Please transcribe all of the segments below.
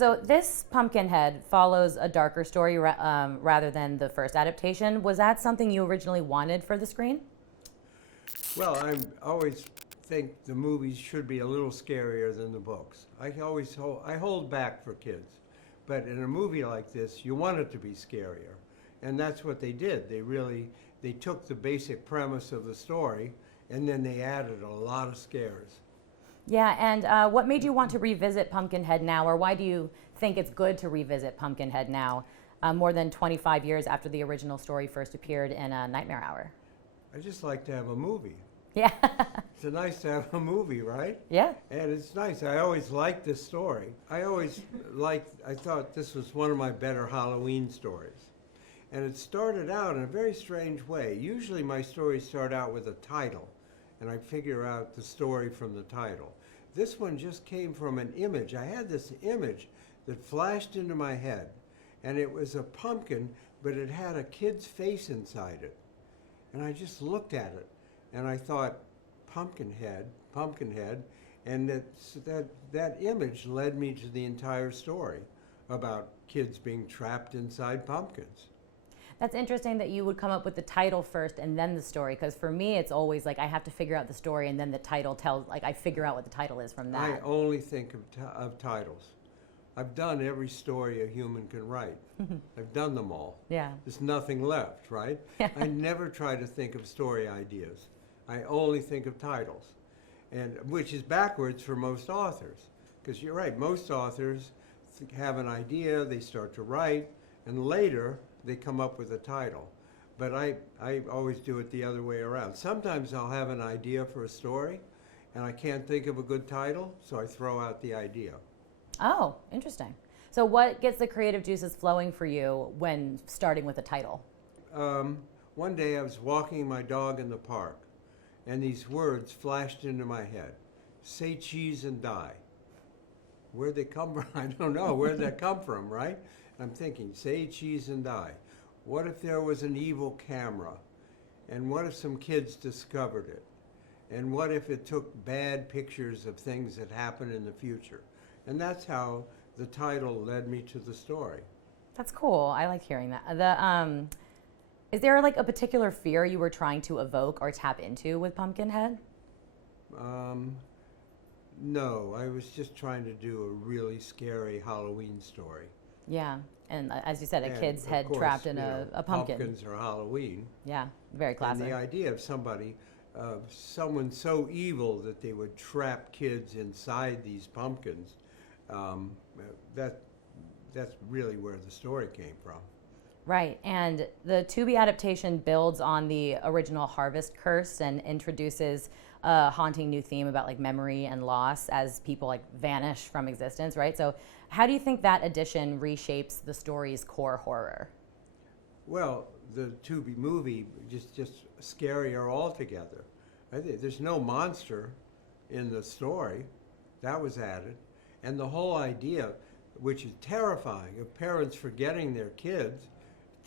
So this Pumpkinhead follows a darker story rather than the first adaptation. Was that something you originally wanted for the screen? Well, I always think the movies should be a little scarier than the books. I hold back for kids, but in a movie like this, you want it to be scarier, and that's what they did. They took the basic premise of the story, and then they added a lot of scares. Yeah, and what made you want to revisit Pumpkinhead now, or why do you think it's good to revisit Pumpkinhead now, more than 25 years after the original story first appeared in Nightmare Hour? I just like to have a movie. Yeah. It's nice to have a movie, right? Yeah. And it's nice. I always liked this story. I thought this was one of my better Halloween stories. And it started out in a very strange way. Usually my stories start out with a title, and I figure out the story from the title. This one just came from an image. I had this image that flashed into my head, and it was a pumpkin, but it had a kid's face inside it. And I just looked at it, and I thought, Pumpkinhead, and that image led me to the entire story about kids being trapped inside pumpkins. That's interesting that you would come up with the title first and then the story, because for me it's always like I have to figure out the story and then the title tells, like I figure out what the title is from that. I only think of titles. I've done every story a human can write. I've done them all. Yeah. There's nothing left, right? I never try to think of story ideas. I only think of titles, and which is backwards for most authors. Because you're right, most authors have an idea, they start to write, and later they come up with a title. But I always do it the other way around. Sometimes I'll have an idea for a story, and I can't think of a good title, so I throw out the idea. Oh, interesting. So what gets the creative juices flowing for you when starting with a title? One day I was walking my dog in the park, and these words flashed into my head. Say cheese and die. Where'd they come from? I don't know. Where'd that come from, right? I'm thinking, say cheese and die. What if there was an evil camera? And what if some kids discovered it? And what if it took bad pictures of things that happen in the future? And that's how the title led me to the story. That's cool. I like hearing that. Is there like a particular fear you were trying to evoke or tap into with Pumpkinhead? No, I was just trying to do a really scary Halloween story. Yeah, and as you said, a kid's head course, trapped in a pumpkin. Pumpkins are Halloween. Yeah, very classic. And the idea of someone so evil that they would trap kids inside these pumpkins, that's really where the story came from. Right, and the Tubi adaptation builds on the original Harvest Curse and introduces a haunting new theme about like memory and loss as people like vanish from existence, right? So how do you think that addition reshapes the story's core horror? Well, the Tubi movie just scarier altogether. There's no monster in the story. That was added. And the whole idea, which is terrifying, of parents forgetting their kids,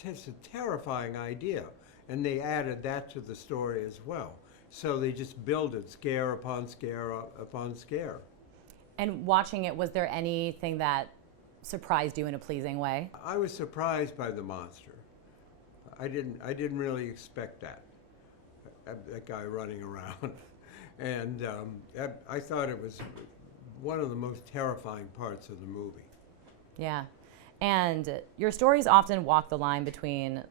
it's a terrifying idea. And they added that to the story as well. So they just build it, scare upon scare upon scare. And watching it, was there anything that surprised you in a pleasing way? I was surprised by the monster. I didn't really expect that guy running around. And I thought it was one of the most terrifying parts of the movie. Yeah. And your stories often walk the line between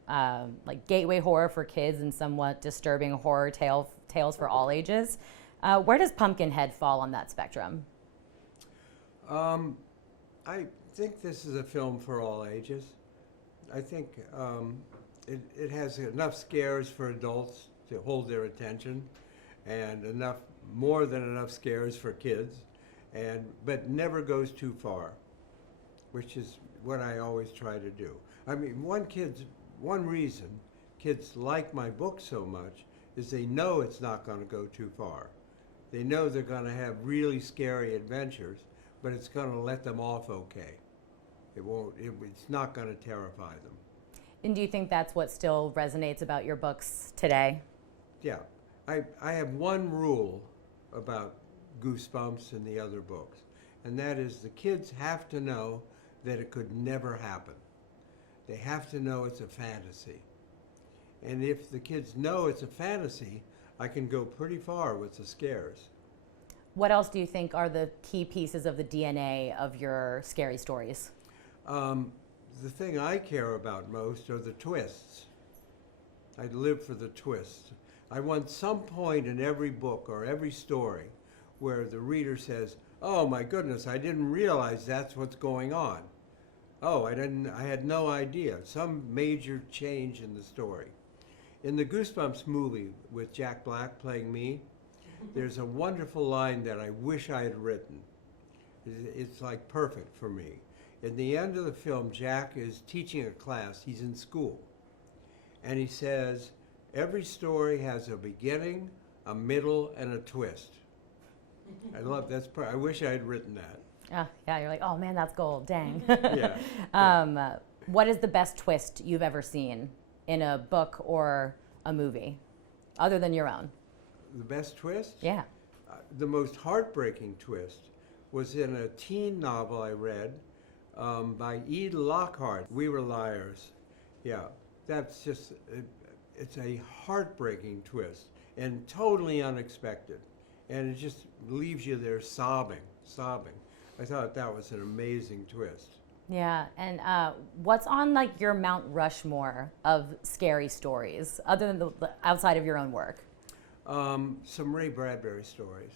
like gateway horror for kids and somewhat disturbing horror tales for all ages. Where does Pumpkinhead fall on that spectrum? I think this is a film for all ages. I think it has enough scares for adults to hold their attention, and more than enough scares for kids, but never goes too far, which is what I always try to do. I mean, one reason kids like my book so much is they know it's not going to go too far. They know they're going to have really scary adventures, but it's going to let them off okay. It's not going to terrify them. And do you think that's what still resonates about your books today? Yeah. I have one rule about Goosebumps and the other books, and that is the kids have to know that it could never happen. They have to know it's a fantasy. And if the kids know it's a fantasy, I can go pretty far with the scares. What else do you think are the key pieces of the DNA of your scary stories? The thing I care about most are the twists. I live for the twists. I want some point in every book or every story where the reader says, "Oh my goodness, I didn't realize that's what's going on. Oh, I had no idea." Some major change in the story. In the Goosebumps movie with Jack Black playing me, there's a wonderful line that I wish I had written. It's like perfect for me. In the end of the film, Jack is teaching a class. He's in school. And he says, "Every story has a beginning, a middle, and a twist." I love I wish I had written that. Yeah, you're like, oh man, that's gold, dang. Yeah. What is the best twist you've ever seen in a book or a movie, other than your own? The best twist? Yeah. The most heartbreaking twist was in a teen novel I read by E. Lockhart, We Were Liars. Yeah, that's just, it's a heartbreaking twist and totally unexpected. And it just leaves you there sobbing. I thought that was an amazing twist. Yeah, and what's on like your Mount Rushmore of scary stories, other than outside of your own work? Some Ray Bradbury stories.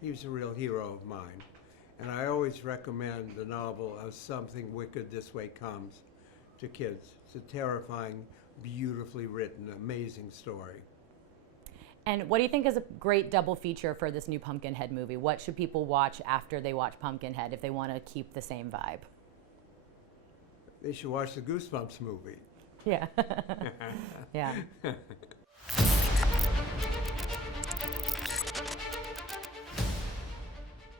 He was a real hero of mine. And I always recommend the novel of Something Wicked This Way Comes to kids. It's a terrifying, beautifully written, amazing story. And what do you think is a great double feature for this new Pumpkinhead movie? What should people watch after they watch Pumpkinhead if they want to keep the same vibe? They should watch the Goosebumps movie. Yeah. Yeah.